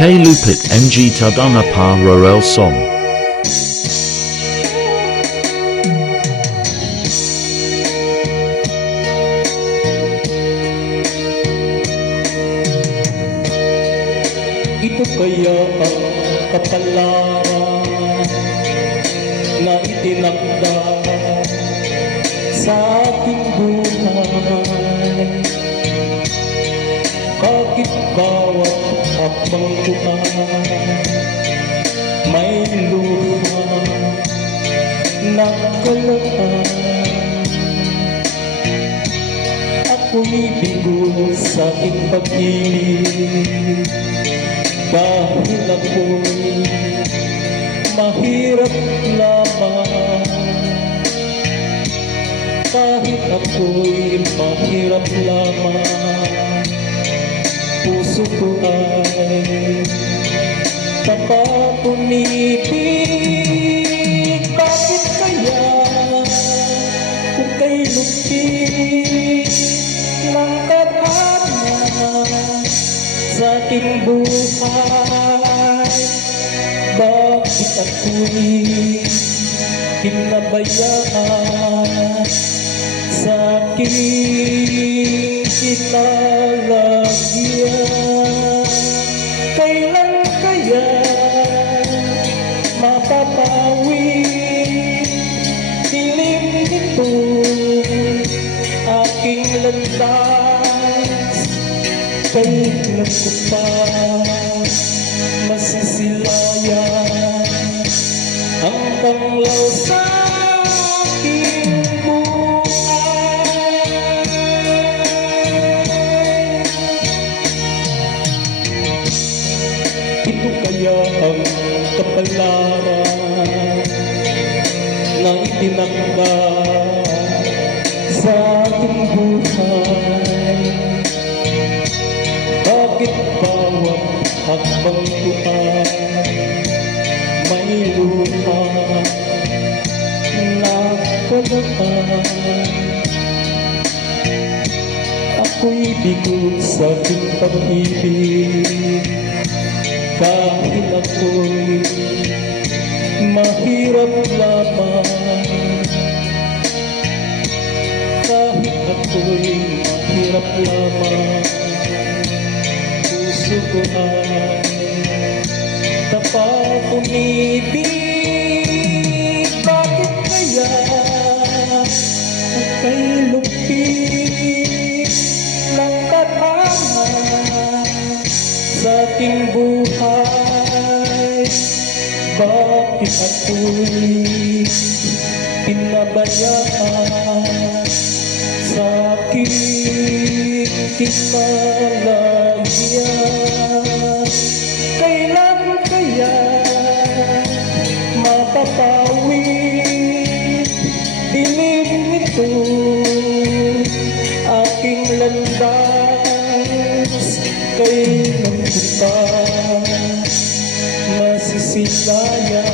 Kay Lupit MG Tadana Pa Rorel Song. Ito kaya ang kapalaran na itinakda sa ating buhay. Bakit bawat hakbang ko may luha na kalaan? Ako'y bigo sa aking pag-ibig dahil ako'y mahirap lamang. Kahit ako'y mahirap lamang, puso ko ay napapumibig. Bakit kaya kung kay lupit ng tadhana sa aking buhay, bakit ako'y pinabayaan sa aking kinalagyan? Kailan kaya mapapawi dilim nito aking landas? Kailan ko pa masisilayan ang tanglaw sa aking buhay? Ito kaya ang kapalaran na itinakda sa ating buhay. Bakit bawat hakbang ko may luha na kalaan? Ako'y bigo sa aking pag-ibig dahil ako'y mahirap lamang. Kahit ako'y mahirap lamang, puso ko ay napapumibig. Bakit kaya kay lupit ng tadhana sa aking buhay, bakit ako'y pinabayaan sa aking kinalagyan? Kailan kaya mapapawi dilim nito aking landas? Kailan ko pa masisilayan